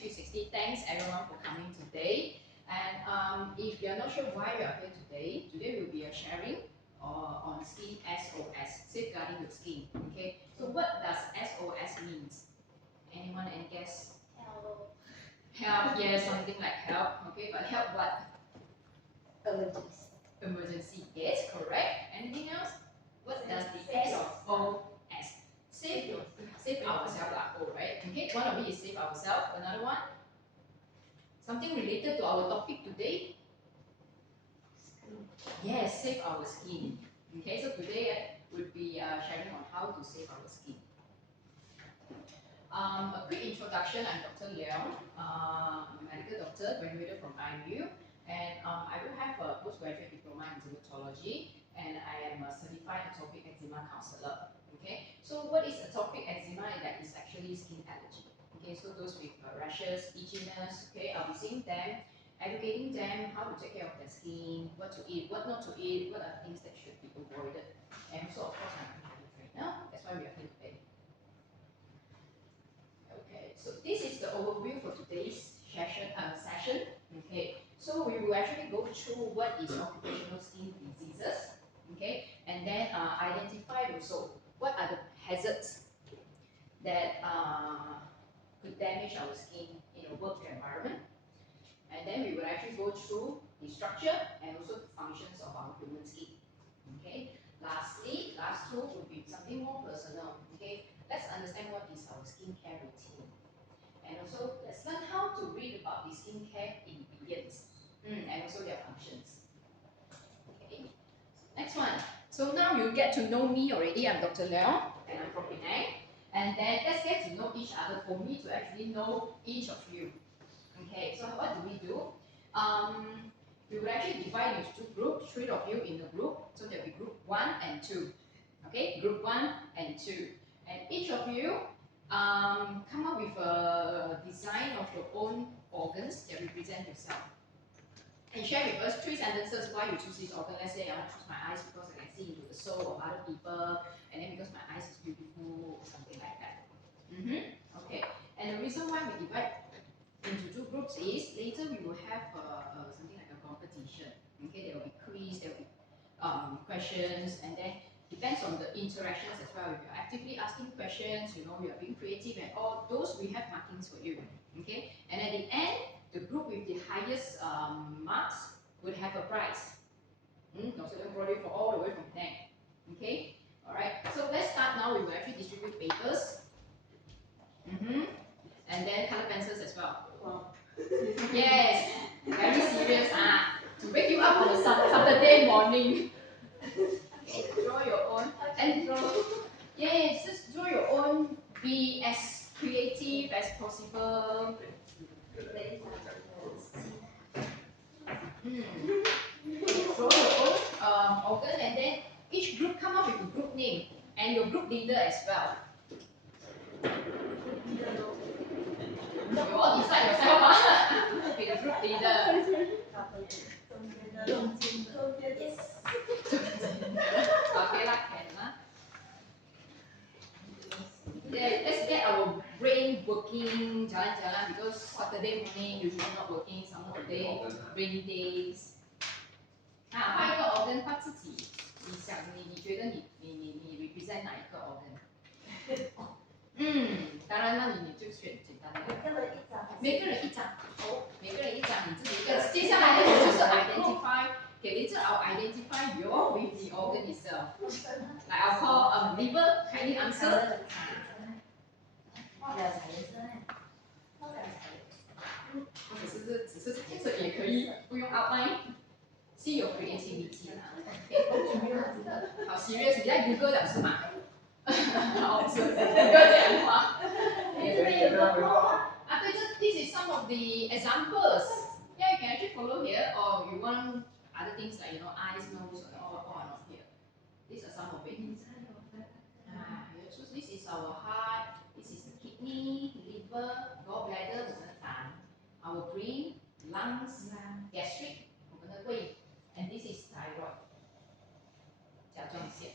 360. Thanks everyone for coming today. And if you're not sure why you are here today, will be a sharing on skin SOS, safeguarding your skin. Okay, so what does SOS means? Anyone, any guess? Help. Help, yes, something like help. Okay, but help what? Emergency. Emergency, yes, correct. Anything else? What does the SOS? Save ourselves, right? Okay, one of it is save ourselves. Another one, something related to our topic today. Yes, save our skin. Okay, so today would be sharing on how to save our skin. A quick introduction. I'm Dr. Leong. I'm a medical doctor, graduated from IMU, and I will have a postgraduate diploma in dermatology, and I am a certified atopic eczema counselor. Okay, so what is atopic eczema? That is actually skin allergy. Okay, so those with rashes, itchiness. Okay, I'll be seeing them, educating them how to take care of their skin, what to eat, what not to eat, what are things that should be avoided, and so of course I'm a trainer. That's why we are here today. Okay, so this is the overview for today's session. Okay, so we will actually go through what is occupational skin diseases. Okay, and then identify also what are the hazards that could damage our skin in a work environment. And then we will actually go through the structure and also the functions of our human skin. Okay. Lastly, last two will be something more personal. Okay. Let's understand what is our skincare routine. And also let's learn how to read about the skincare ingredients and also their functions. Okay. Next one. So now you get to know me already. I'm Dr. Leong and I'm from Penang. And then let's get to know each other for me to actually know each of you. Okay, so what do? We will actually divide into two groups, 3 of you in the group. So there will be group 1 and 2. Okay, group 1 and 2. And each of you come up with a design of your own organs that represent yourself. And share with us 3 sentences why you choose this organ. Let's say I choose my eyes because I can see into the soul of other people, and then because my eyes is beautiful, or something like that. Okay, and the reason why we divide into 2 groups is later we will have something like a competition. Okay, there will be quiz, there will be questions, and then depends on the interactions as well. If you're actively asking questions, you know, we are being creative and all those, we have markings for you. Okay, and at the end, the group with the highest marks would have a prize. Dr. Leong brought it for all the way from Penang. Okay, all right. So let's start now. We will actually distribute papers. And then color pencils as well. Wow. Yes, very serious. To wake you up on a Saturday morning. Okay, draw your own. And yes, just draw your own. Be as creative as possible. Draw your own organ, and then each group come up with a group name and your group leader as well. You all decide yourself. Okay, the group leader. Okay lah, can lah. Yeah, let's get our brain working, jalan-jalan, because Saturday morning usually not working, some today, rainy days. 画一个 organ 画自己，你觉得你 represent 哪一个 organ？ 当然了，你就选简单的。每个人一张，每个人一张，你自己一个。接下来呢，就是 identify。Okay, later I'll identify your with the organ itself. Like I'll call liver, kindly answer. 或者是只是彩色也可以，不用 outline。See your creativity 啦。Okay. 好 serious， 你在 Google 了是吗？好，是 Google 讲话。对，this is some of the examples. Yeah, you can actually follow here, or you want other things like, you know, eyes, nose, and all are not here. These are some of it. You choose. This is our heart. This is the kidney, liver, gallbladder, 我们的胆 our brain, lungs, gastric, 我们的胃 and this is thyroid. 甲状腺.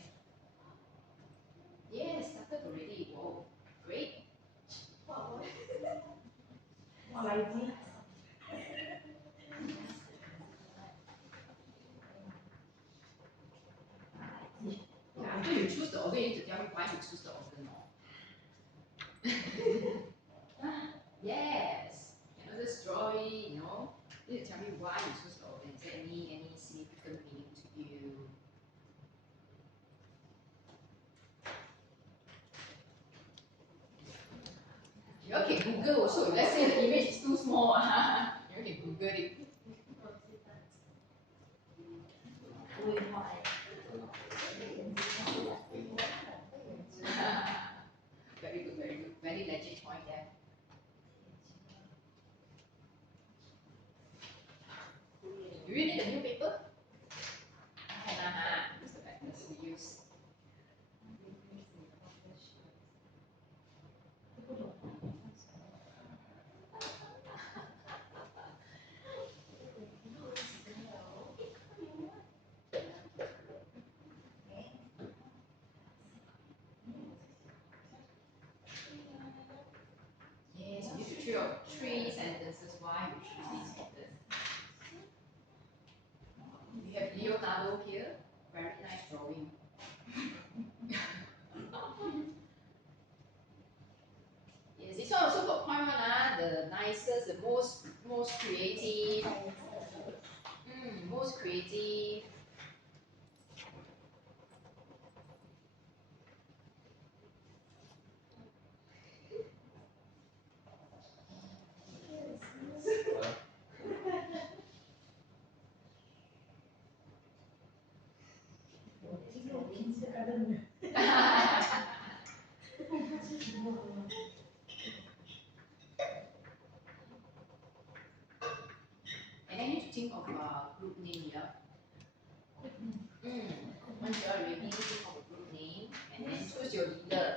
Yes, started already. Whoa, great. After you choose the organ, you need to tell me why you choose the organ. Yes. Cannot just draw it, you know. You need to tell me why you choose the organ. Is there any significant meaning to you? You can Google also. Let's say the image is too small. You can Google it. Very good, very good. Very legit point there. Do you need a new paper? Can use the patterns we use. Yes, you should choose your 3 sentences why you choose this method. We have Leonardo here. Very nice drawing. Yes, this one also got point one, the nicest, the most creative. Most creative. And I need to think of a group name, yeah. Once you are ready, think of a group name and then choose your leader.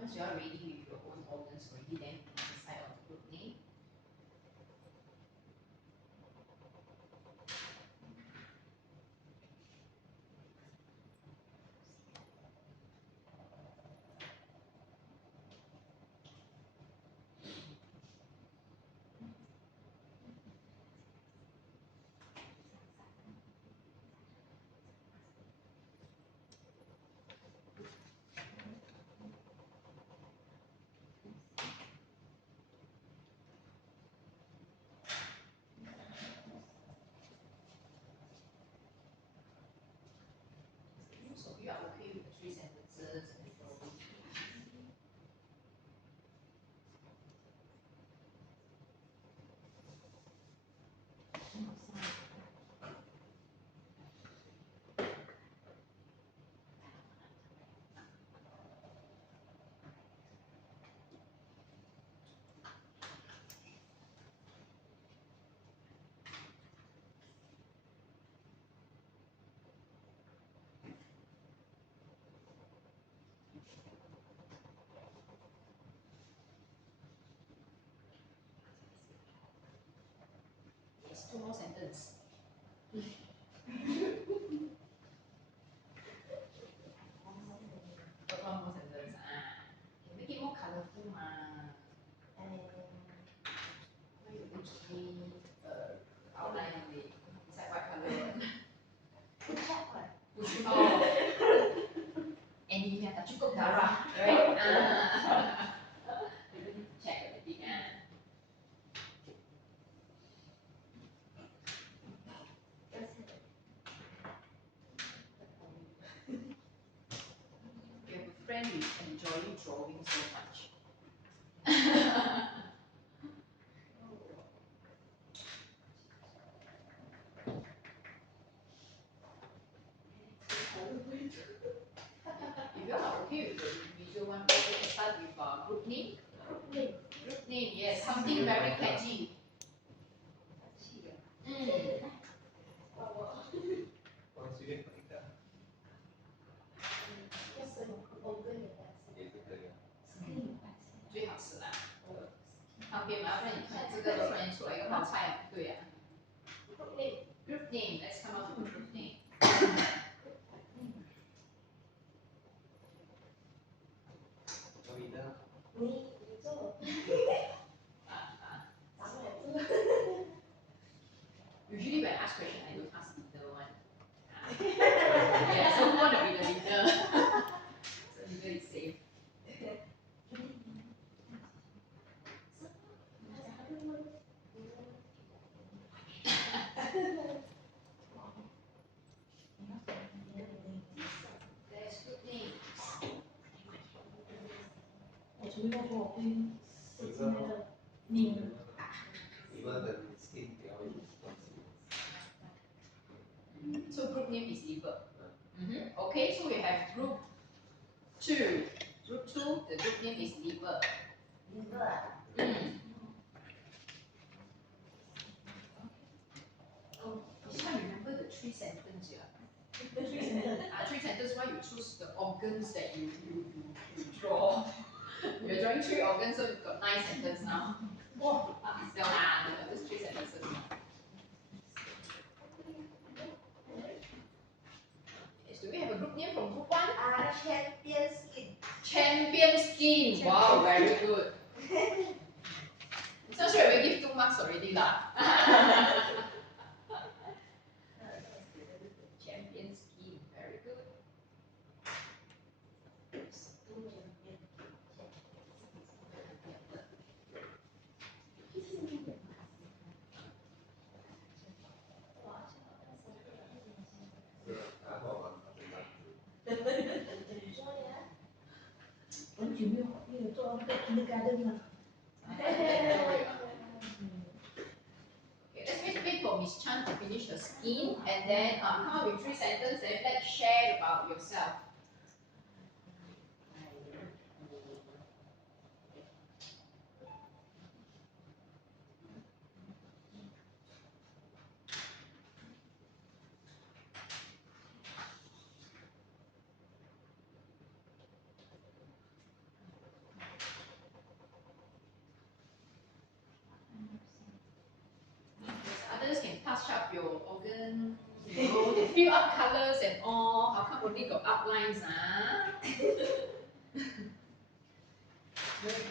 Once you are ready with your own organs already, then you can decide on the group name. So you are okay with the 3 sentences and so it's 2 more sentences. Got 1 more sentence. Can make it more colorful ma. Why you put me outline only? Decide what color. Oh. Any tak cukup darah, right? You need to check everything. You have a friend with enjoying drawing so much? If you are okay with the individual one, we can start with group name. Group name, yes, something very catchy. Mm. 我随便搞一个也是可以啊。最好吃啦。旁边嘛，要不然你看这个突然出来一个泡菜，对呀、Group name, let's come up with a group name. 我你的 Usually when I ask question, I don't ask leader one. Yeah, so who want to be the leader? So leader is safe. There's group names. 我从要说我对我知道你你们的 skin 比较有关系。 So group name is liver. Okay, so we have group 2. Group 2, the group name is liver. You can't remember the 3 sentences, yeah? 3 sentences, why you choose the organs that you draw? You're drawing 3 organs, so you've got 9 sentences now. Still, just 3 sentences. Yes, do we have a group name from group 1? Champion skin. Wow, very good. So sure we give 2 marks already lah. Champion skin, very good. Okay, let's wait for Miss Chan to finish her skin and then come up with 3 sentences and let's share about yourself. Others can touch up your organ, they fill up colors and all. How come only got outlines? You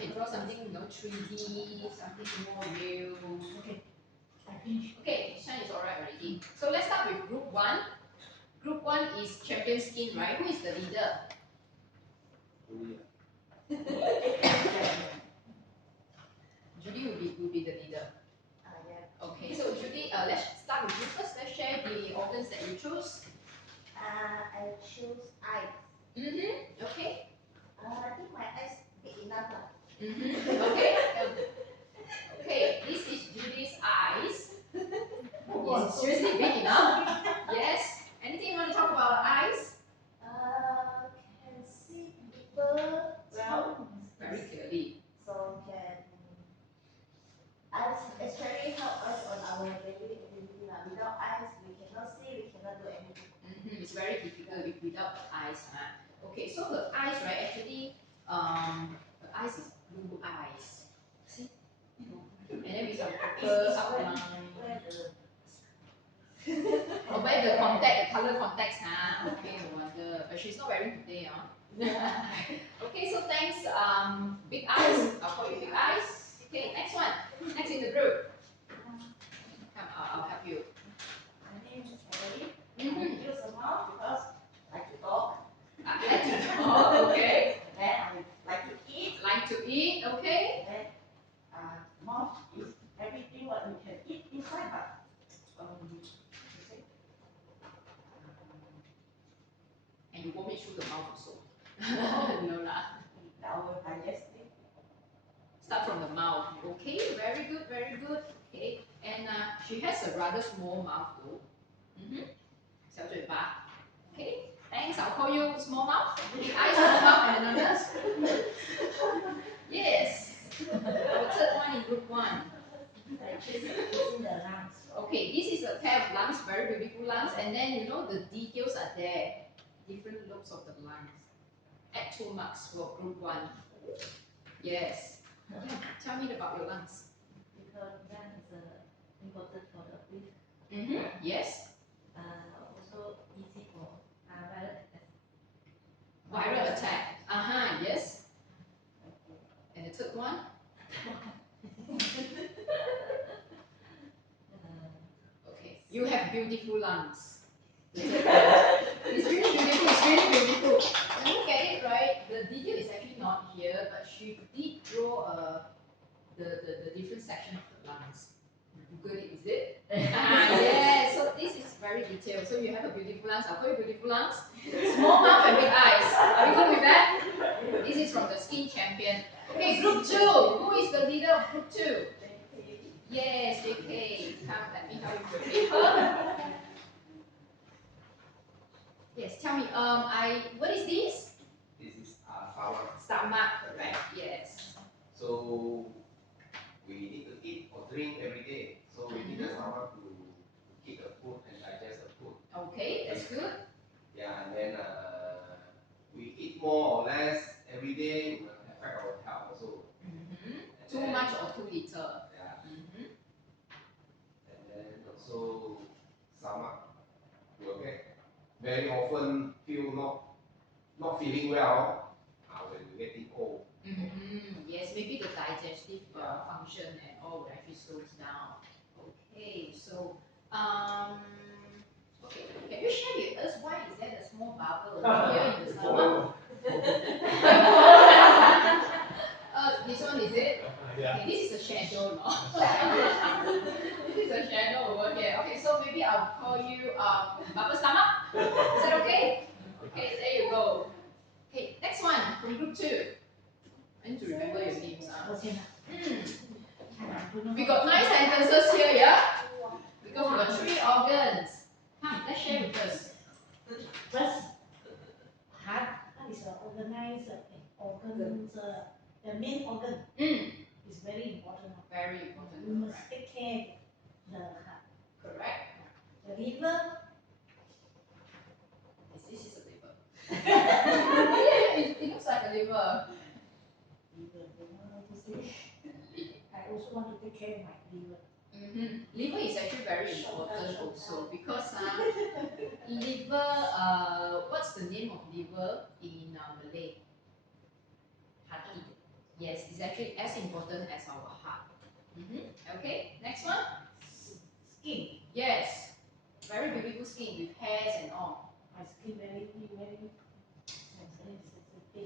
can draw something, 3D, something more real. Okay, Shan is alright already. So let's start with group 1. Group 1 is champion skin, right? Who is the leader? Judy will be the leader. Okay, so Judy, let's start with you first. Let's share the organs that you chose. I choose eyes. Okay. I think my eyes big enough. Okay. Okay, this is Judy's eyes. Yes, seriously big enough. Yes. Anything you want to talk about eyes? Can see people well. Very clearly. So can eyes especially help us on our daily activity. Without eyes, we cannot see, we cannot do anything. It's very difficult without the eyes. Okay, so the eyes, right? Actually, the eyes is blue eyes. See? And then with some purple outline. Oh, where the contact, the color contacts, Okay, no wonder. But she's not wearing today, Okay, so thanks, big eyes. I'll call you big eyes. Okay, next one. Next in the group. Come, I'll help you. My name is Mary. I use a mouth because I like to talk. Like to talk, okay. Then I like to eat. Like to eat, okay. Then mouth is everything what you can eat inside, but you see. And you vomit through the mouth also. No lah. our digestive. Start from the mouth. Okay, very good, very good. Okay, and she has a rather small mouth though. Xiao Zui Ba. Okay, thanks. I'll call you small mouth. Big eyes, small mouth, and another. Yes. Our third one in group one. Using the lungs. Okay, this is a pair of lungs, very beautiful lungs, and then you know the details are there. Different lobes of the lungs. Add 2 marks for group one. Yes. Yeah, tell me about your lungs. Because that is important for the breath. Yes. Also easy for Viral attack. Yes. And the third one? Okay. You have beautiful lungs. It's really beautiful, it's really beautiful. When you look at it, right, the detail is actually not here, but she did draw the different section of the lungs. Google it, is it? Yeah, so this is very detailed. So you have a beautiful lungs, I'll call you beautiful lungs. Small mouth and big eyes. Are we good with that? This is from the Skin Champion. Okay, group 2. Who is the leader of group 2? Yes, JK. Come, let me help you with the paper. Yes, tell me, what is this? This is stomach. Stomach, correct, yes. So we need to eat or drink every day. So we need the stomach to keep the food and digest the food. Okay, that's good. Yeah, and then we eat more or less every day will affect our health also. Too much or too little? Yeah. And then also stomach will get very often feel not feeling well when you getting old. Yes, maybe the digestive function and all will actually slows down. Okay, so okay, can you share with us why is there a small bubble here in the stomach? This one is it? Okay, this is a shadow, no? This is a shadow over here. Okay, so maybe I'll call you bubble stomach. Is that okay? Okay, there you go. Okay, next one from group 2. I need to remember your names. We got 9 sentences here, yeah? Because we got 3 organs. Come, let's share with us. First, heart is an organized organ. The main organ is very important. Very important. We must Correct. take care of the heart. Correct. The liver, This is a liver. Yeah, it looks like a liver. I also want to take care of my liver. Liver is actually very important also because liver, what's the name of liver in Malay? Hati. Yes, it's actually as important as our heart. Okay, next one. Skin. Yes, very beautiful skin with hairs and all. My skin very sensitive.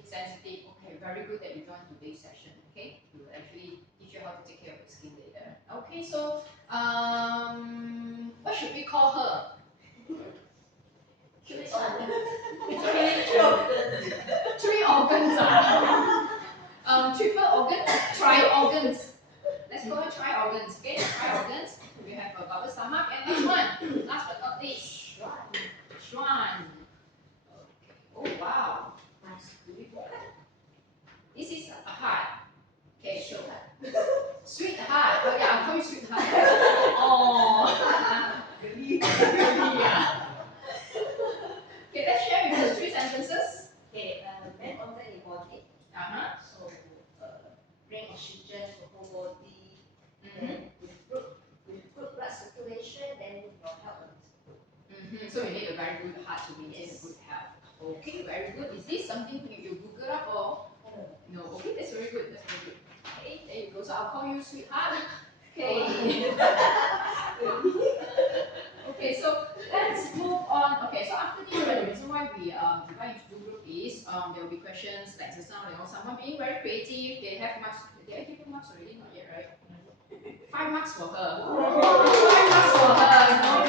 Sensitive. Okay, very good that you joined today's session. Okay, we will actually teach you how to take care of your skin later. Okay, so what should we call her? Three organs. 3 organs. Triple organ, tri-organs. Let's call her tri-organs. Okay, tri-organs. We have a bubble stomach and next one. Last but not least, Schwan. Okay. Oh wow. This is a heart. Okay, so sweetheart. Oh yeah, I'll call you sweetheart. Oh. Yeah. Okay, let's share with us 3 sentences. Okay, main organ in body. So bring oxygen to whole body. Then with good blood circulation, then your health is good. So you need a very good heart to maintain a good health. Okay, very good. Is this something you Google up or no? Okay, that's very good. That's very good. Okay, there you go. So I'll call you sweetheart. Okay. Okay, so let's move on. Okay, so after this, the reason why we divide into 2 groups is there will be questions like just now, someone being very creative. They have marks. Did I give you marks already? Not yet, right? 5 marks for her. 5 marks for her.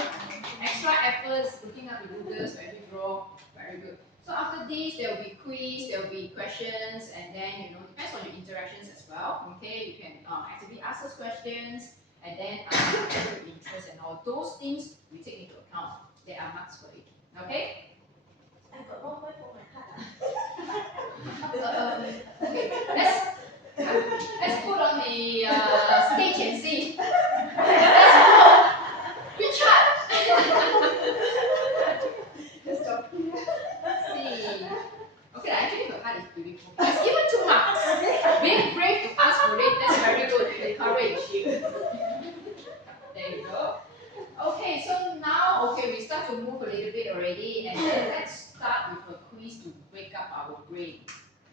Extra efforts looking up the Googles when you draw. Very good. So after this, there will be quiz, there will be questions, and then depends on your interactions as well. Okay, you can actively ask us questions, and then your interest and all those things we take into account. There are marks for it. Okay. I got 1 point for my card. Okay, let's put on the stage and see. Which chart? See. Okay, actually the card is beautiful. It's given 2 marks. Being brave to ask for it, that's very good. Encourage you. There you go. Okay, so now we start to move a little bit already, and then let's start with a quiz to wake up our brain.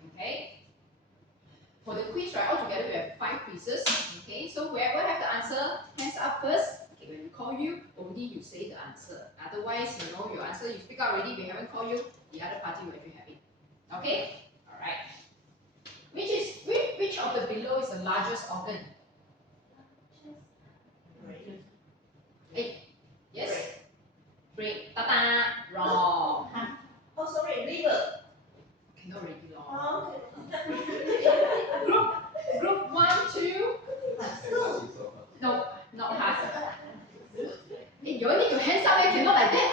Okay. For the quiz, right, altogether we have 5 quizzes. Okay, so whoever have the answer, hands up first. Okay, when we call you, only you say the answer. Otherwise, your answer you speak out already. We haven't called you, the other party will actually have it. Okay, all right. Which of the below is the largest organ? Yes. Brain. Ta-da! Wrong. Oh, sorry, liver. Okay, not really wrong. Oh, Group 1, 2. No, not half. You all need to hands up, you cannot like that.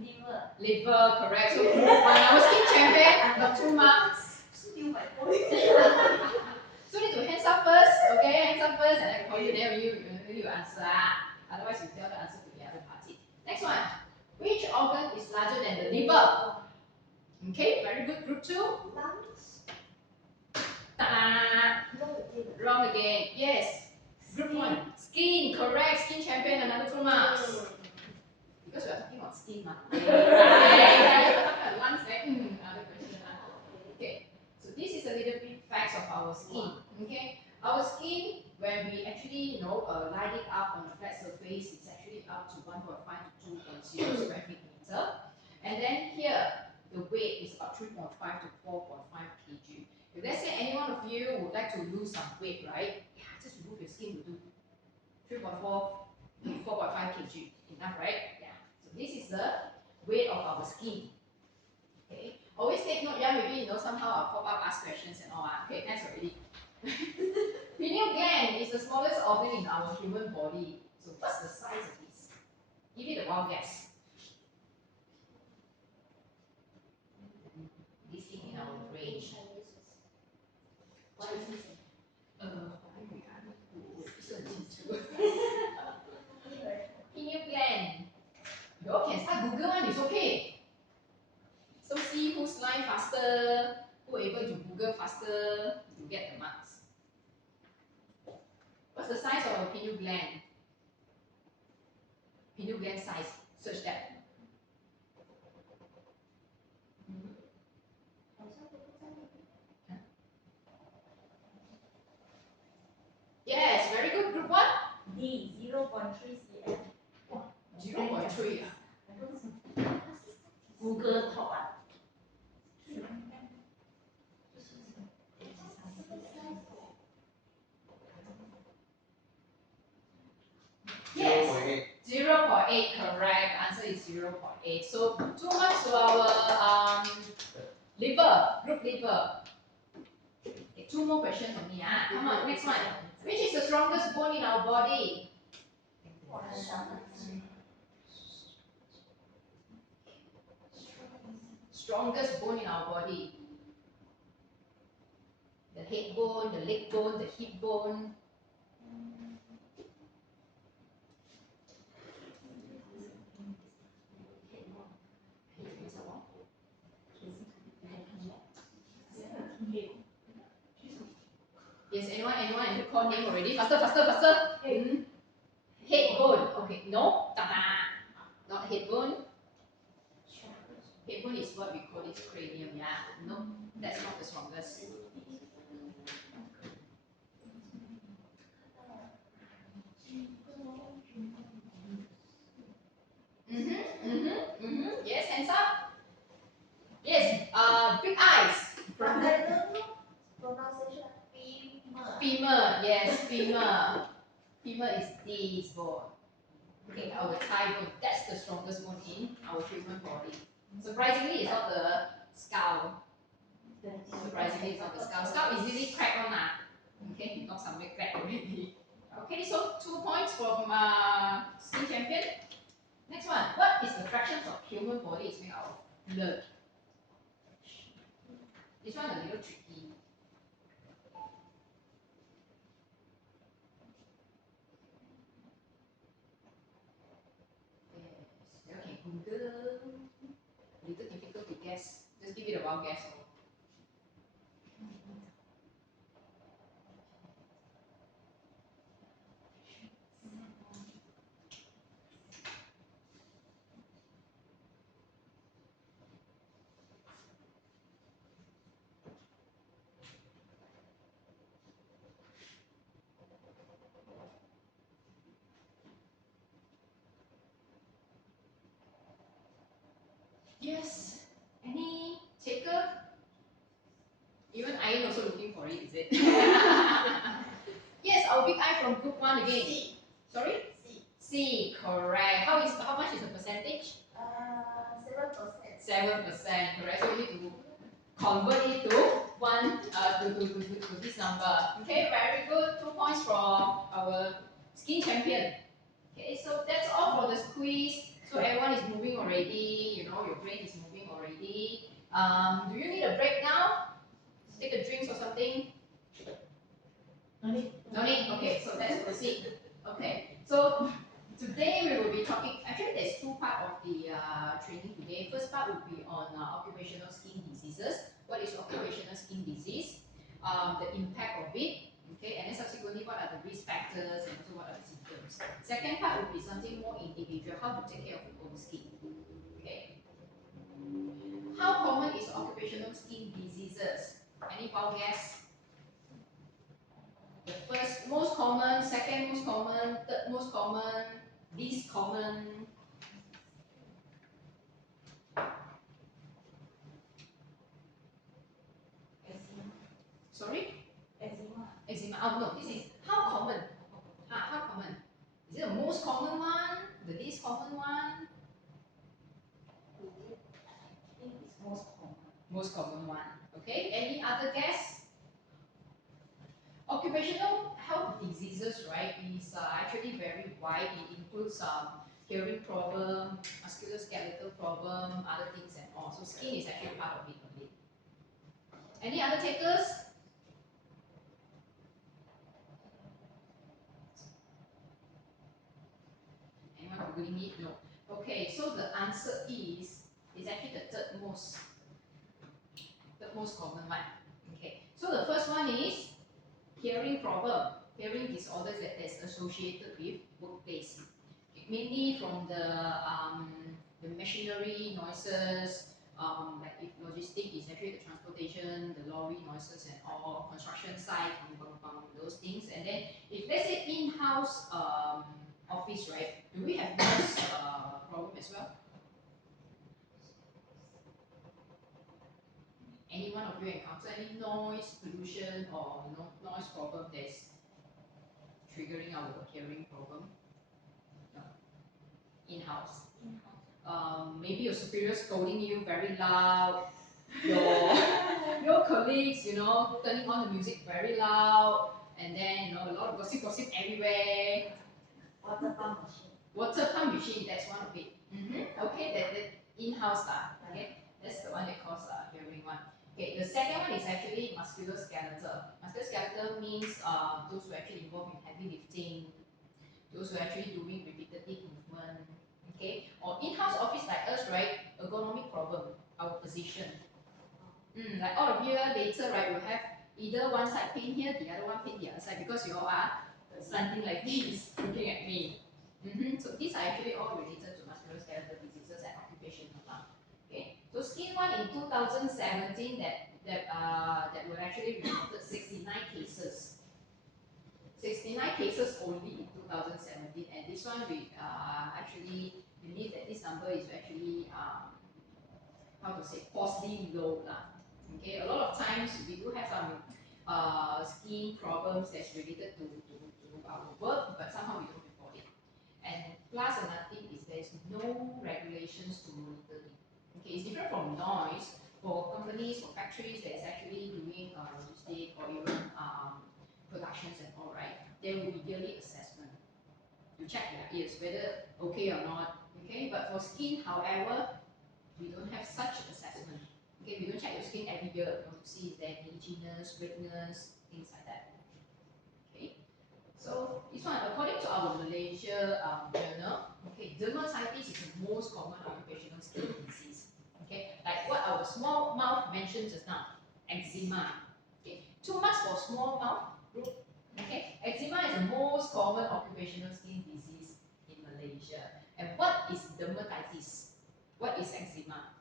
liver. Liver, correct. So group 1, our skin champion, got 2 marks. Still my point. So need to hands up first, okay? Hands up first, and then call you, then you answer. Otherwise, you tell the answer to the other party. Next one. Which organ is larger than the liver? Okay, very good. Group 2. Lungs. Ta-da! Wrong again. Yes. Group 1. Skin, correct. Skin champion, another 2 marks. Because we are talking about skin, ma. Lungs, another question. Okay, so this is a little bit facts of our skin. Okay, our skin, when we actually light it up on a flat surface, it's actually up to 1.5 to 2.0 square meter. And then here, the weight is about 3.5 to 4.5 kg. If let's say any one of you would like to lose some weight, right? Yeah, just remove your skin will do 3.4 to 4.5 kg. Enough, right? Yeah. So this is the weight of our skin. Okay. Always take note, yeah, maybe somehow I'll pop up, ask questions and all. Okay, thanks already. Pineal gland is the smallest organ in our human body. So what's the size of this? Give it a wild guess. This thing in our brain. Pineal gland. You all can start Google one, it's okay. So see who's line faster, who able to Google faster, you get the marks. What's the size of our pineal gland? Pineal gland size. Search that. Yes, very good. Group 1? D, 0.3 cm. 0.3. Google top. Yes. 0.8, correct. Answer is 0.8. So 2 marks to our liver, group liver. Okay, 2 more questions for me. Come on, next one. Which is the strongest bone in our body? Strongest bone in our body. The head bone, the leg bone, the hip bone. Yes, anyone? You call name already? Faster. Head bone. Okay, no. Not head bone. Head bone is what we call it cranium. Yeah, no, that's not the strongest. Yes, hands up. Yes. Big eyes. Pronunciation. Femur. Yes, femur. Femur is this bone. Okay, our thigh bone, that's the strongest bone in our human body. Surprisingly, it's not the skull. Surprisingly, it's not the skull. Skull easily crack on lah. Okay, you knock somewhere crack already. Okay, so 2 points from skin champion. Next one, what is the fractions of human body is made out of blood? This one a little tricky. Yes, you can Google. A little difficult to guess. Just give it a wild guess. Yes. Any taker? Even Ian also looking for it, is it? Yes, our big eye from group 1 again. C. Sorry? C. C, correct. How much is the percentage? 7%. 7%, correct. So we need to convert it to one to this number. Okay, very good. 2 points from our skin champion. Okay, so that's all for the quiz. So everyone is moving already. You know, your brain is moving already. Do you need a break now? Take a drink or something? No need. No need. Okay, so let's proceed. Okay, so today we will be talking. Actually, there's 2 parts of the training today. First part will be on occupational skin diseases. What is occupational skin disease? The impact of it. Okay, and then subsequently, what are the risk factors and also what are the symptoms? Second part will be something more individual, how to take care of your own skin. Okay. How common is occupational skin diseases? Any wild guess? The first most common, second most common, third most common, least common. Sorry? Eczema. Oh no, this is how common. How common? Is it the most common one? The least common one? I think it's most common. Most common one. Okay. Any other guess? Occupational health diseases, right, is actually very wide. It includes hearing problem, musculoskeletal problem, other things and all. So skin is actually part of it only. Any other takers? Anyone googling it? No. Okay, so the answer is actually the third most common one. Okay, so the first one is hearing problem, hearing disorders that is associated with workplace. Okay, mainly from the machinery noises, like if logistic is actually the transportation, the lorry noises and all, construction site, those things. And then if let's say in-house office, right, do we have noise problem as well? Any one of you encounter any noise pollution or noise problem that's triggering our hearing problem? No. In-house. Maybe your superior scolding you very loud. Your colleagues, turning on the music very loud, and then a lot of gossip everywhere. Water pump machine. Water pump machine, that's one of it. Okay, that in-house lah. Okay, that's the one that causes hearing one. Okay, the second one is actually musculoskeletal. Musculoskeletal means those who are actually involved in heavy lifting, those who are actually doing repetitive movement. Okay, or in-house office like us, right? Ergonomic problem, our position. Like all of you later, right? Will have either one side pain here, the other one pain the other side because you all are standing like this, looking at me. So these are actually all related to musculoskeletal diseases and occupational. Okay, so skin one in 2017 that were actually reported 69 cases. 69 cases only in 2017, and this one we actually believe that this number is actually how to say falsely low lah. Okay, a lot of times we do have some skin problems that's related to our work, but somehow we don't report it. And Plus another thing is there's no regulations to monitor it. Okay, it's different from noise. For companies, for factories that is actually doing logistic or even productions and all, right? There will be yearly assessment to check their ears whether okay or not. Okay, but for skin, however, we don't have such assessment. Okay, we don't check your skin every year to see is there itchiness, redness, things like that. Okay, so this one according to our Malaysia journal, okay, dermatitis is the most common occupational skin disease. Okay, like what our small mouth mentioned just now, eczema. Okay, 2 marks for small mouth group. Okay, eczema is the most common occupational skin disease in Malaysia. And what is dermatitis? What is eczema?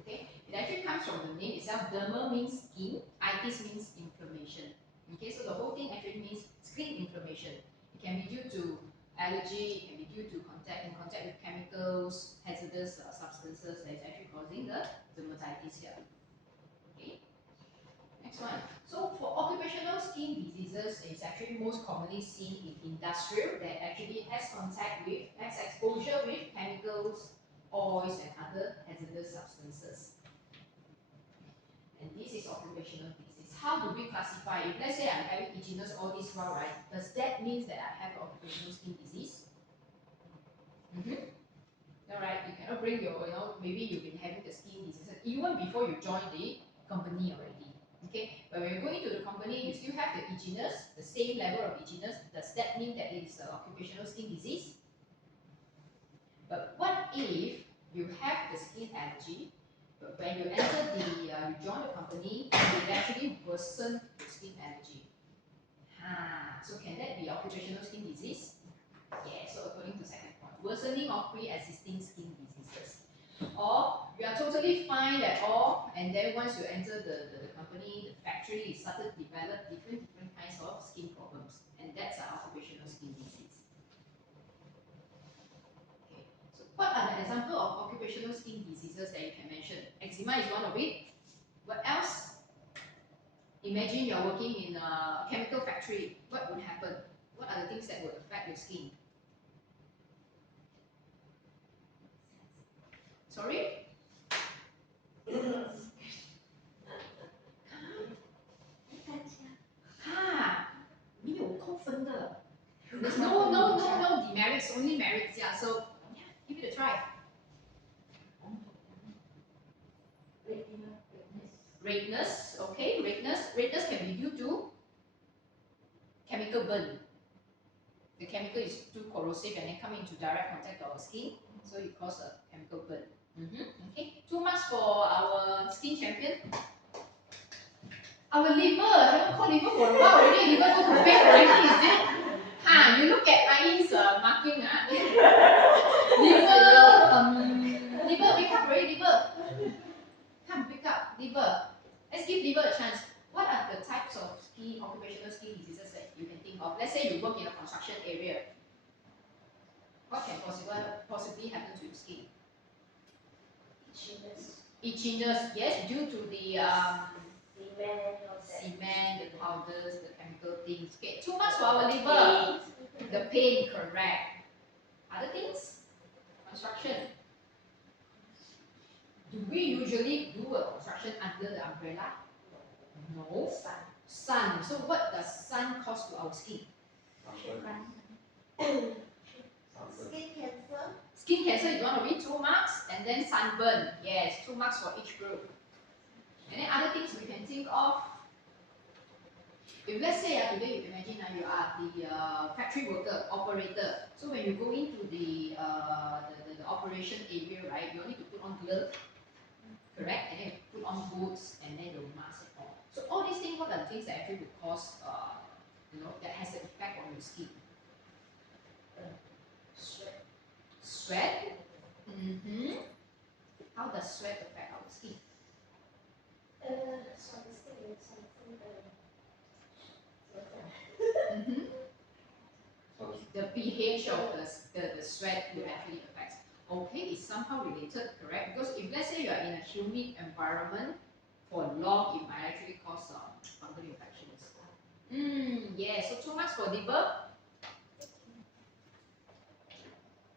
Okay, it actually comes from the name itself. Derma means skin, itis means inflammation. Okay, so the whole thing actually means skin inflammation. It can be due to allergy, it can be due to contact with chemicals, hazardous substances that is actually causing the dermatitis here. Okay, next one. So for occupational skin diseases, it's actually most commonly seen in industrial that actually has exposure with chemicals, oils and other hazardous substances. And this is occupational disease. How do we classify? If let's say I'm having itchiness all this while, right? Does that mean that I have occupational skin disease? Alright, you cannot bring your, maybe you've been having the skin disease even before you join the company already. Okay, but when you're going to the company, you still have the itchiness, the same level of itchiness. Does that mean that it is occupational skin disease? But what if you have the skin allergy, but when you enter you join the company, it actually worsen your skin allergy? So can that be occupational skin disease? Yeah, so according to second point, worsening of pre-existing skin diseases. Or you are totally fine at all, and then once you enter the company, the factory, you started to develop different kinds of skin problems, and that's an occupational skin disease. Okay, so what are the examples of occupational skin diseases that you can mention? Eczema is one of it. What else? Imagine you're working in a chemical factory. What would happen? What are the things that would affect your skin? Sorry? There's no demerits, only merits. Yeah, so yeah, give it a try. Redness, okay, redness can be due to chemical burn. The chemical is too corrosive and then come into direct contact with our skin, so it causes a chemical burn. Okay, 2 marks for our skin champion. Our liver, I haven't called liver for a while already. Liver go to bed already, is it? You look at Aini's marking. Liver, wake up already, liver. Come, wake up, liver. Let's give liver a chance. What are the types of occupational skin diseases that you can think of? Let's say you work in a construction area. What can possibly happen to your skin? Itchiness, yes, due to the cement, the powders, the chemical things. Okay, 2 marks for our liver. The pain, correct. Other things? Construction. Do we usually do a construction under the umbrella? No. Sun. So what does sun cause to our skin? Skin cancer. Skin cancer is one of it, 2 marks, and then sunburn. Yes, 2 marks for each group. And then other things we can think of. If let's say today you imagine you are the factory worker, operator. So when you go into the operation area, right, you need to put on gloves, correct? And then you put on boots and then your mask and all. So all these things, what are the things that actually would cause, that has an effect on your skin? Sweat. How does sweat affect our skin? The pH of the sweat will actually affect. Okay, it's somehow related, correct? Because if let's say you are in a humid environment for long, it might actually cause fungal infections. Yes, so 2 marks for liver.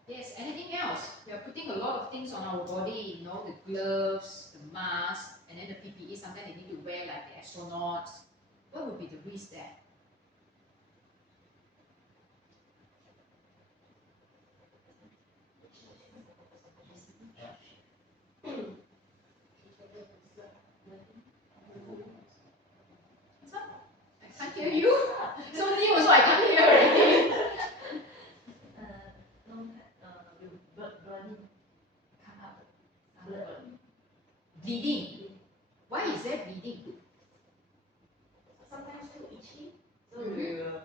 Yes, anything else? We are putting a lot of things on our body, you know, the gloves, the mask, and then the PPE, sometimes they need to wear like the astronauts. What would be the risk there? What's up? I can't hear you. So new also I can't hear already. Burning, come out, Bleeding. Why is there bleeding? sometimes too itchy, so Mhm. we will,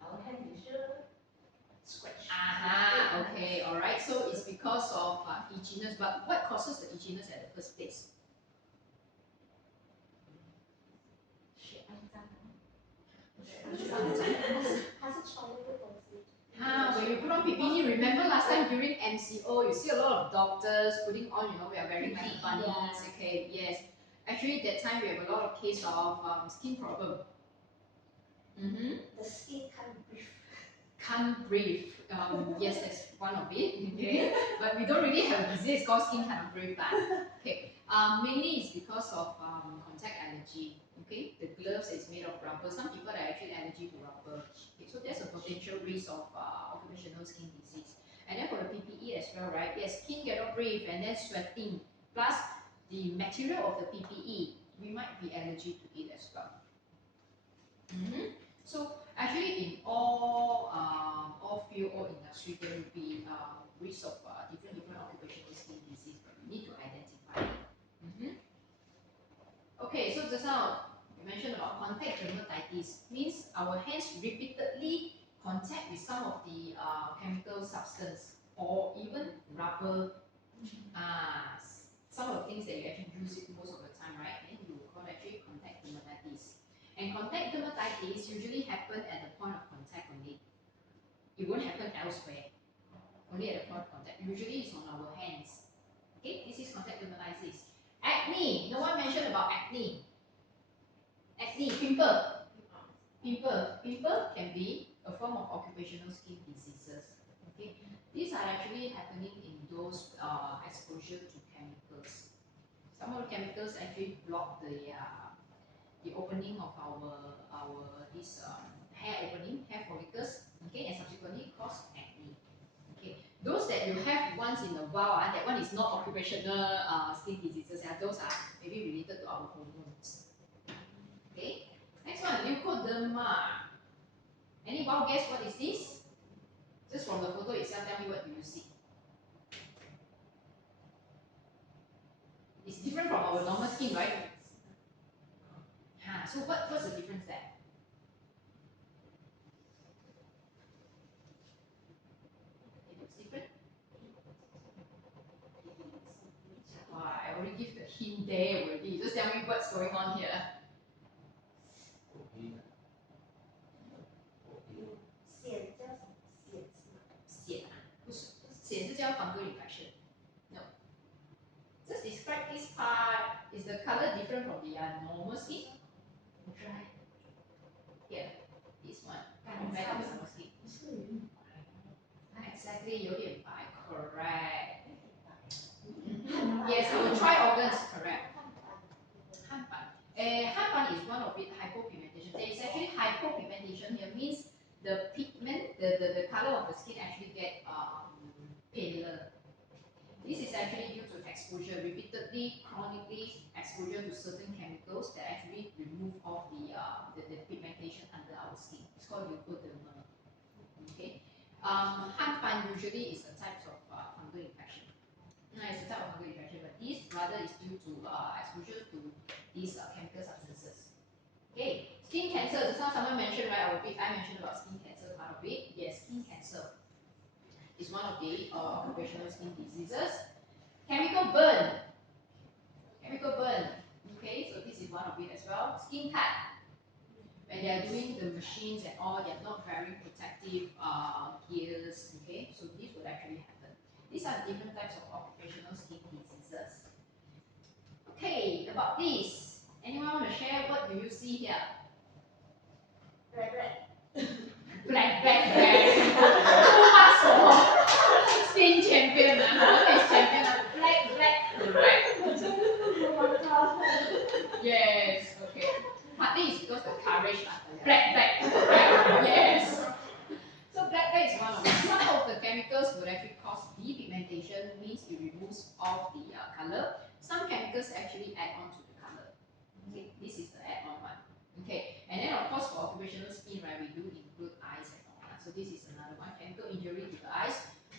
our hand will sure scratch. Aha, okay, alright. So it's because of itchiness, but what causes the itchiness at the first place? 血肮脏，血它是穿那个东西。When you put on PPE, remember last time during MCO, you see a lot of doctors putting on, you know, we are wearing like bunnies, okay, yes. Actually, that time we have a lot of case of skin problem. The skin can't breathe. Can't breathe. Yes, that's one of it, okay. But we don't really have a disease called skin cannot breathe. Okay. Mainly it's because of contact allergy. Okay, the gloves is made of rubber. Some people are actually allergic to rubber. Okay, so there's a potential risk of occupational skin disease. And then for the PPE as well, right? Yes, skin cannot breathe and then sweating. Plus the material of the PPE, we might be allergic to it as well. So actually in all field, all industry, there will be risk of different occupational skin disease, but we need to identify it. Okay, so just now you mentioned about contact dermatitis, means our hands repeatedly contact with some of the chemical substance or even rubber, some of the things that you actually use it most of the time, right? Then you call actually contact dermatitis. And contact dermatitis usually happen at the point of contact only. It won't happen elsewhere, only at the point of contact. Usually it's on our hands. Okay, this is contact dermatitis. Acne, no one mentioned about acne. Acne, pimple. Pimple can be a form of occupational skin diseases. Okay, these are actually happening in those exposure to chemicals. Some of the chemicals actually block the opening of our this hair opening, hair follicles. Okay, and subsequently cause acne. Okay, those that you have once in a while, that one is not occupational skin diseases. Those are maybe related to our hormones. Okay, next one, leukoderma. Any wild guess what is this? Just from the photo itself, tell me what do you see? It's different from our normal skin, right? So what's the difference there? It looks different. I already give the hint there already. Just tell me what's going on here. 癣是叫 fungal infection. No. Just describe this part. Is the color different from the normal skin? Dry. Here, this one. Compared to normal skin. Exactly, 有点白 correct. Yes, our tri organs, correct. 汗斑. Hanban is one of it, hypopigmentation. There is actually hypopigmentation here, means the pigment, the color of the skin actually get paler. This is actually due to exposure, repeatedly, chronically exposure to certain chemicals that actually remove off the pigmentation under our skin. It's called leukoderma. Okay. Hanban usually is a type of fungal infection. It's a type of fungal infection, but this rather is due to exposure to these chemical substances. Okay, skin cancer. Just now someone mentioned, right? I mentioned about skin cancer part of it. Yes, skin cancer is one of the occupational skin diseases. Chemical burn. Chemical burn. Okay, so this is one of it as well. Skin cut. When they are doing the machines and all, they are not wearing protective gears. Okay, so this would actually happen. These are different types of occupational skin diseases. Okay, about this. Anyone want to share? What do you see here? Black, too much for skin champion. What is champion? Black. Yes, okay. Partly it's because of courage. Black. Yes. So black is one of them. Some of the chemicals would actually cause depigmentation, means it removes all the color. Some chemicals actually add on to the color. Okay, this is the add-on one. Okay, and then of course for occupational skin, right, we do include eyes and all that. So this is another one, chemical injury to the eyes,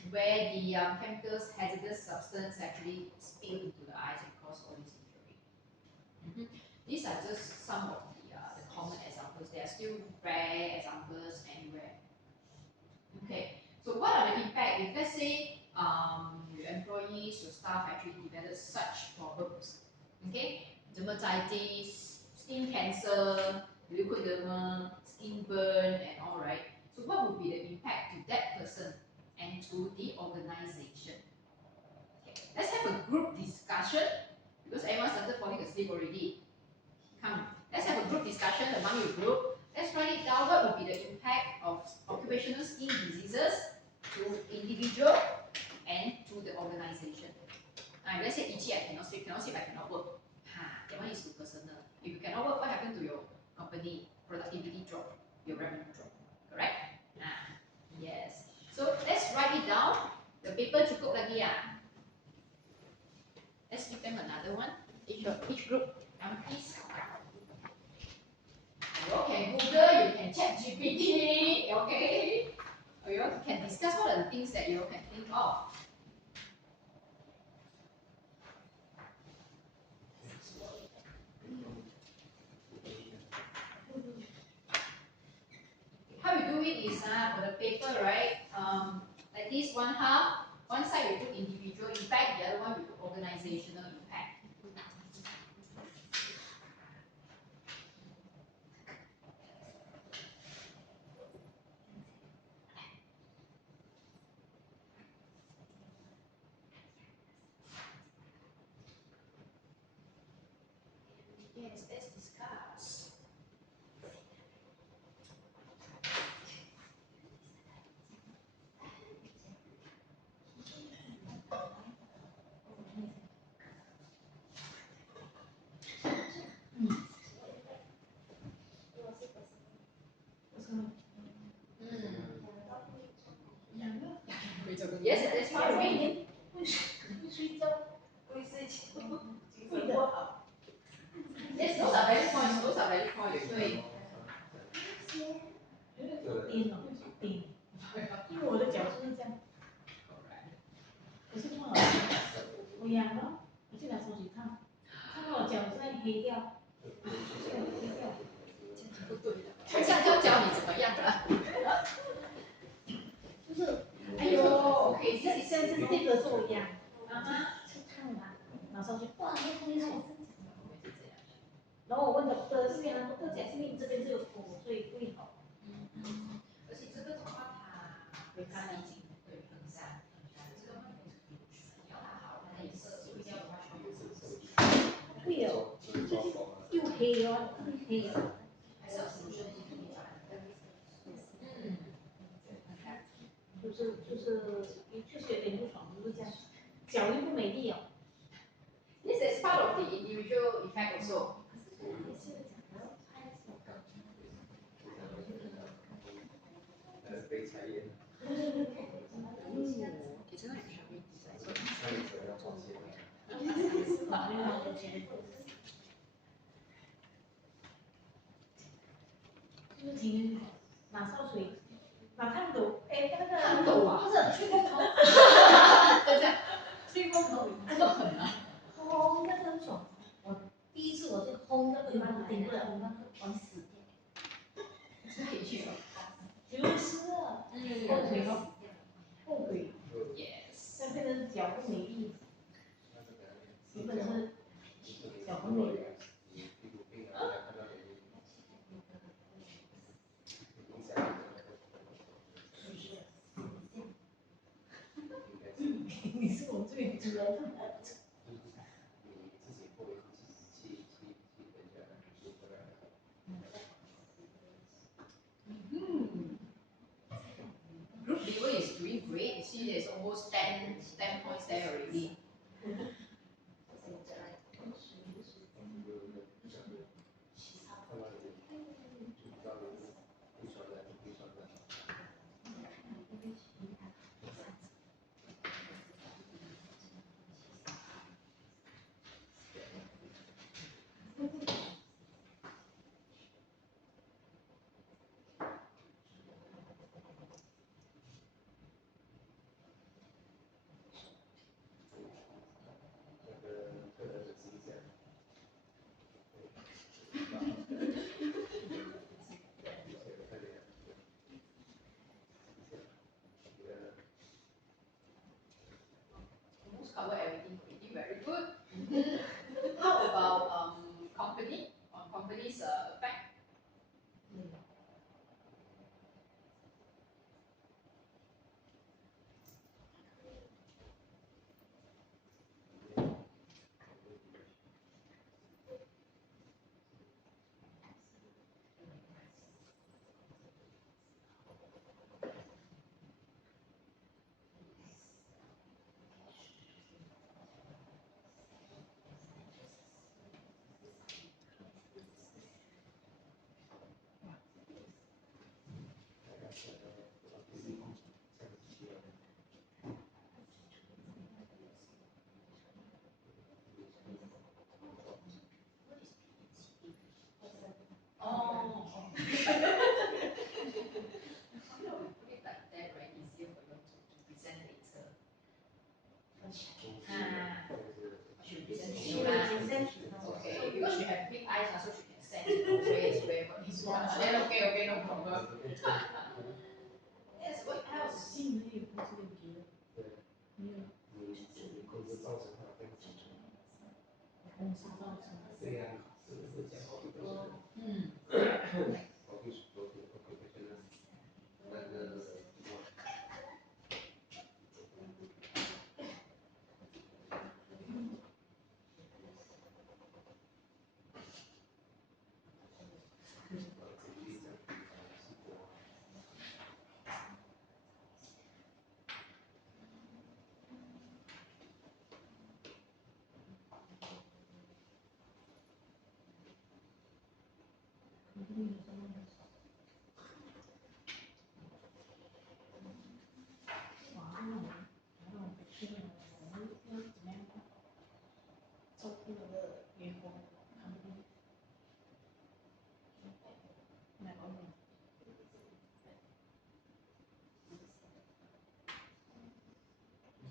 where the chemicals, hazardous substance actually spill into the eyes and cause all this injury. These are just some of the common examples. There are still rare examples anywhere. Okay, so what are the impact if let's say your employees, your staff actually develop such problems? Okay, dermatitis, skin cancer, leukoderma, skin burn, and all right. So what would be the impact to that person and to the organization? Okay, let's have a group discussion because everyone started falling asleep already. Come, let's have a group discussion among your group. Let's write it down. What would be the impact of occupational skin diseases to individual and to the organization? Let's say Ichi, I cannot sleep, I cannot work. That one is too personal. If you cannot work, what happened to your company? Productivity drop, your revenue drop. Correct? Yes. So let's write it down. The paper cukup lagi ya. Let's give them another one. Each group. Please. You can Google, you can chat GPT, okay? Or you can discuss what are the things that you can think of. How we do it is for the paper, right? Like this, one half, one side we put individual impact, the other one we put organizational impact. Yes, let's discuss. Yes, that's part of it. Yes, those are valid points. Those are valid points. 对。因为我的脚就是这样，可是不好看，我痒了，我去拿手机烫，烫到我脚现在黑掉，黑掉。不对的，看香蕉教你怎么样的。就是，哎呦，OK，这个是我痒，是烫的，拿手机哇，那痛一痛。然后我问doctor是啊，doctor讲是因为这边就有痛，所以会好。而且这个的话，它会看已经对很散，这个问题你要它好，它的颜色就一定要完全有色。会哦，又黑哦，更黑哦。还是要持续的去注意它。就是有点不爽，就是这样，脚又不美丽哦。This is part of the individual effect also. 被裁员。其实那也是会就是请拿烧水，把烫斗，那个烫斗啊，不是吹风头，对对，吹风头，这么狠啊！轰，那个很爽。我第一次我就轰那个顶不了，我那个往死掉。是可以去的。就是啊，后悔咯，后悔。Yes。但变成脚不美丽，原本是脚很美的。你是我最主要的。is almost 10 points there already. Almost cover everything already, very good. How about company? On company's effect? Oh, no, we put it like that, right? Easier for you to present later. Should present to you lah. Okay, because she have big eyes, so she can sense, where is where, what is what. Then okay, no problem. Yes, what else? 新人有公司有别的，没有公司造成。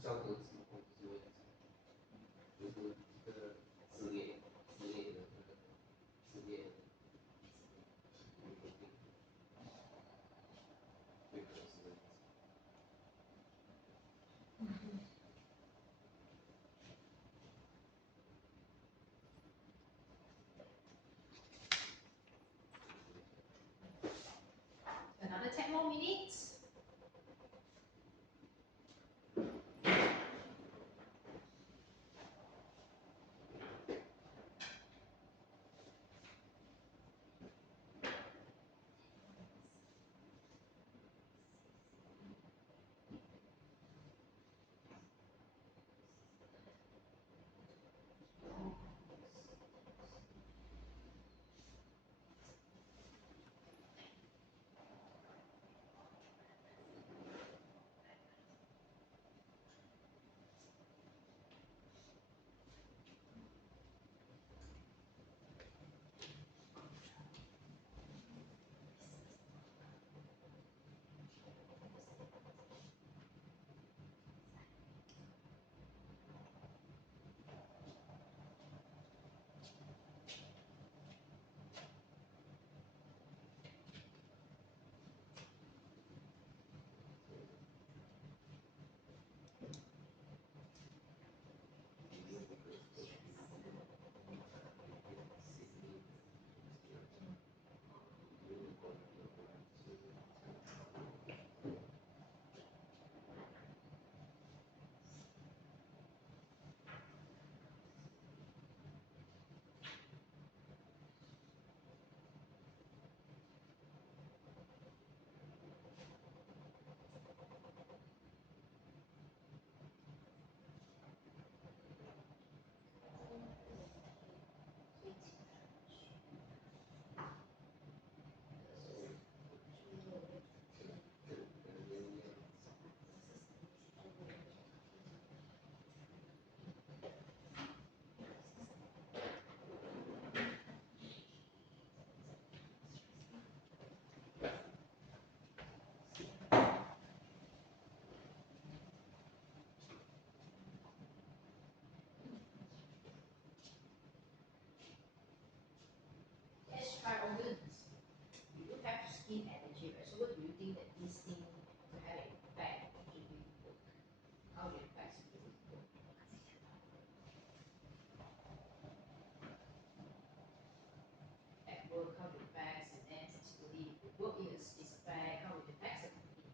交合子或者是就是这个撕裂的撕裂，对可能是。Another 10 more minutes. work, how it affects, and then subsequently if work is affect, how it affects the company.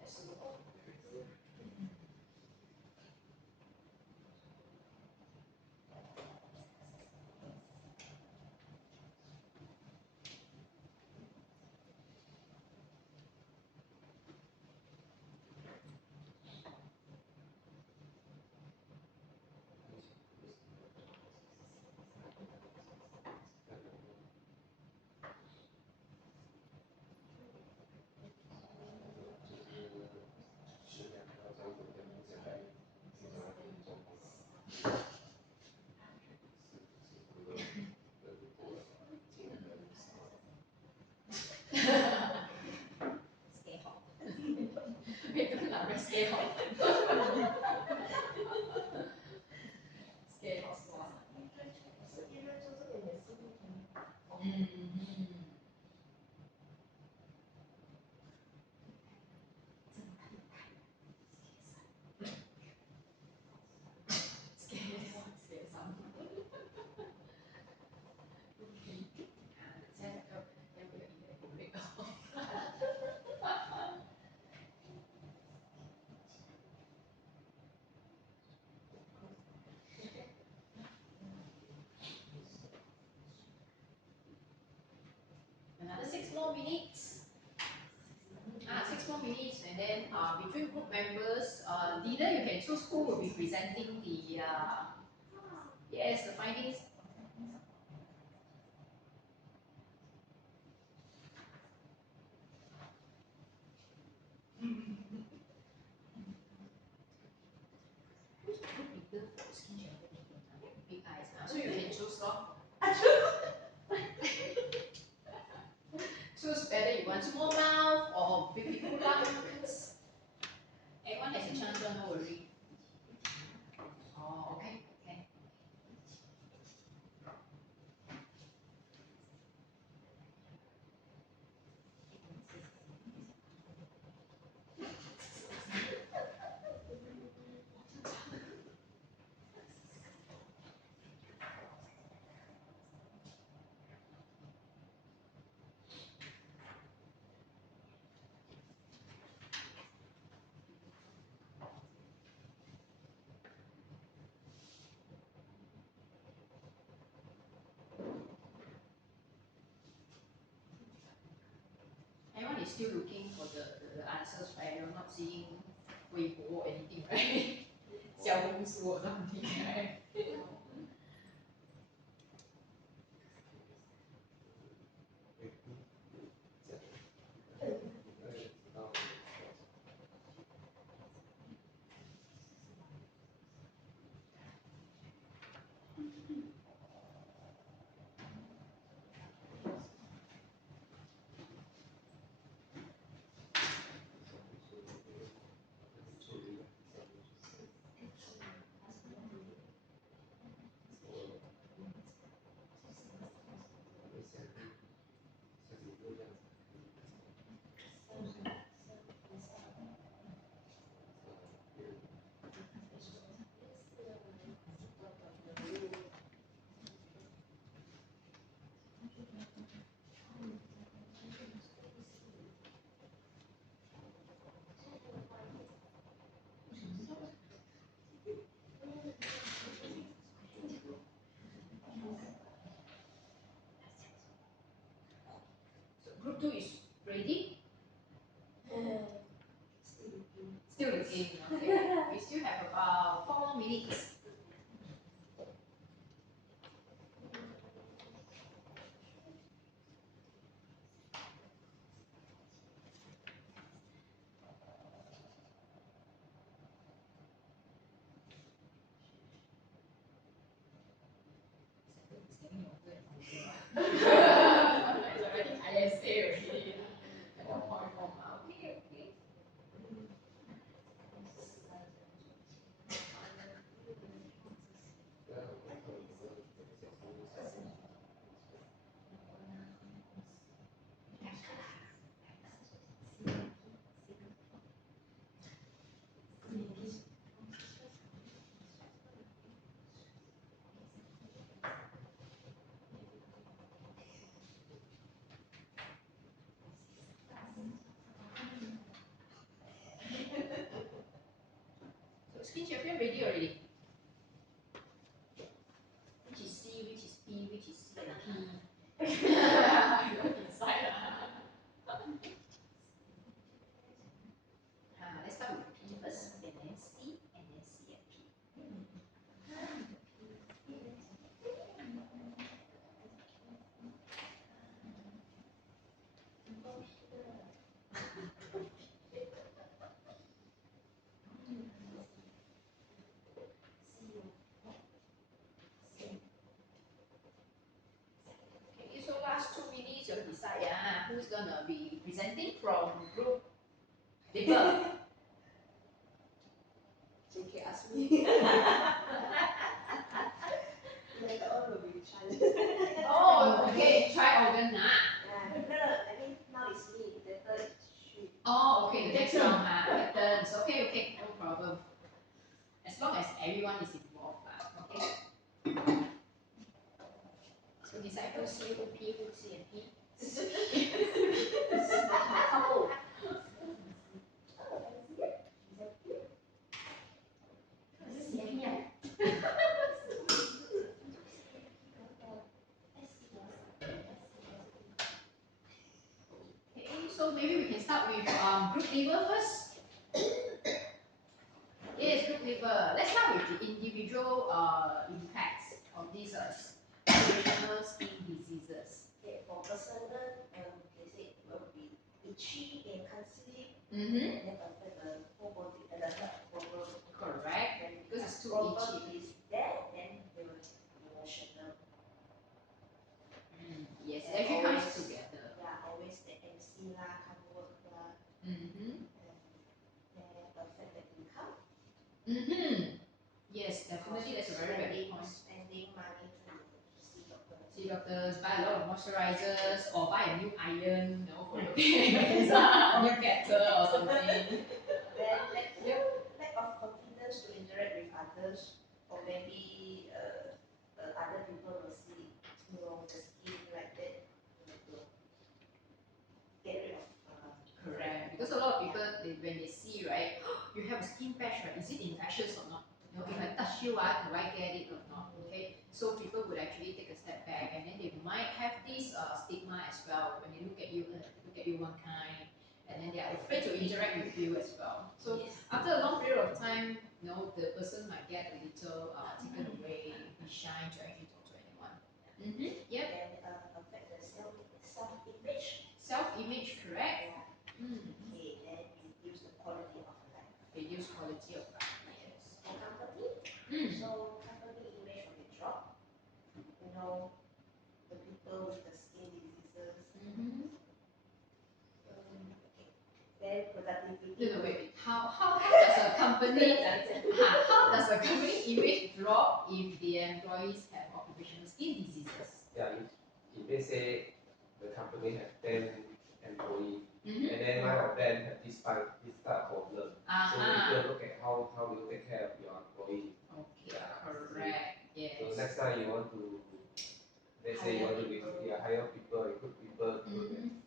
That's all. stay home. 别跟老人 stay home。stay home 是吧？因为做这个也是不同。stay some。现在要不要一点那个？Another 6 more minutes. 6 more minutes, and then between group members, leader you can choose who will be presenting the yes, the findings. Who's the group leader for skin big eyes, so you can choose lor. Choose whether you want small mouth or big lungs. Everyone has a chance, so no worry. Oh, okay, okay. Everyone is still looking for the answers, right? You're not seeing Weibo or anything, right? 小红书 or something, right? So group 2 is ready? Still looking, okay. We still have about 4 more minutes. It's already ISA already. At 1.4 mile. Okay, okay. champion ready already? Which is C, which is P, which is C and P? Don't decide lah. Let's start with P first, and then C, and then C and P. Okay, so last 2 minutes you decide who's gonna be presenting from group paper. JK asked me. Later on will be challenge. Oh, okay, try organ No, I mean now it's me. Later it's she. Oh, okay, the next round captains. Okay, no problem. As long as everyone is involved okay. So decide who C, who P, who C and P. Couple. Okay, so maybe we can start with group level first. Yes, group level. Let's start with the individual impacts of these occupational skin diseases. Okay, for personal, they say it will be itchy and concealing, Mm-hmm. and then affect the whole body, the whole body. Correct. When Because it's too problem itchy. is there, then they will emotional. Yes, it And actually comes always- together. Yeah, always the MC lah, can't work lah, Mm-hmm. and then affect the income. Mm-hmm. Yes, definitely that's a very valid point. Spending money to see doctor. See doctors, buy a lot of moisturizers or buy a new iron, for your face, new kettle or something. Then lack of confidence to interact with others, or maybe other people will see, the skin like that, to get rid of. Correct. Because a lot of people, when they see, right, you have a skin patch, right? Is it infectious or not? If I touch you, do I get it or not? Okay. So people would actually take a step back, and then they might have this stigma as well when they look at you one kind, and then they are afraid to interact with you as well. So after a long period of time, the person might get a little taken away, be shy to actually talk to anyone. Mm-hmm. Yep. Then affect the self-image. Self-image, correct? Yeah. Mm. Okay, then reduce the quality of life. Reduce quality of life. Yes. For company, Mm. so company image will be dropped. The people with the skin diseases. Mm-hmm. Okay. Then productivity. No, wait. How does a company how does a company image drop if the employees have occupational skin diseases? Yeah, if they say the company have 10 employees, Mm-hmm. and then 9 of them have this type problem. So you look at how you take care of your employee. Okay, Yeah. correct. Yes. So next time you want to, let's say you want to hire people, recruit people, Mm-hmm.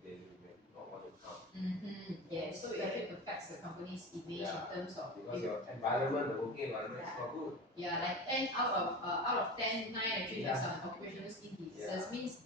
they may not want to come. Mm-hmm. Yes. So it actually affects the company's image in terms of Because your environment, the working environment is not good. like 10 out of 10, 9 actually have some occupational skin diseases. Means the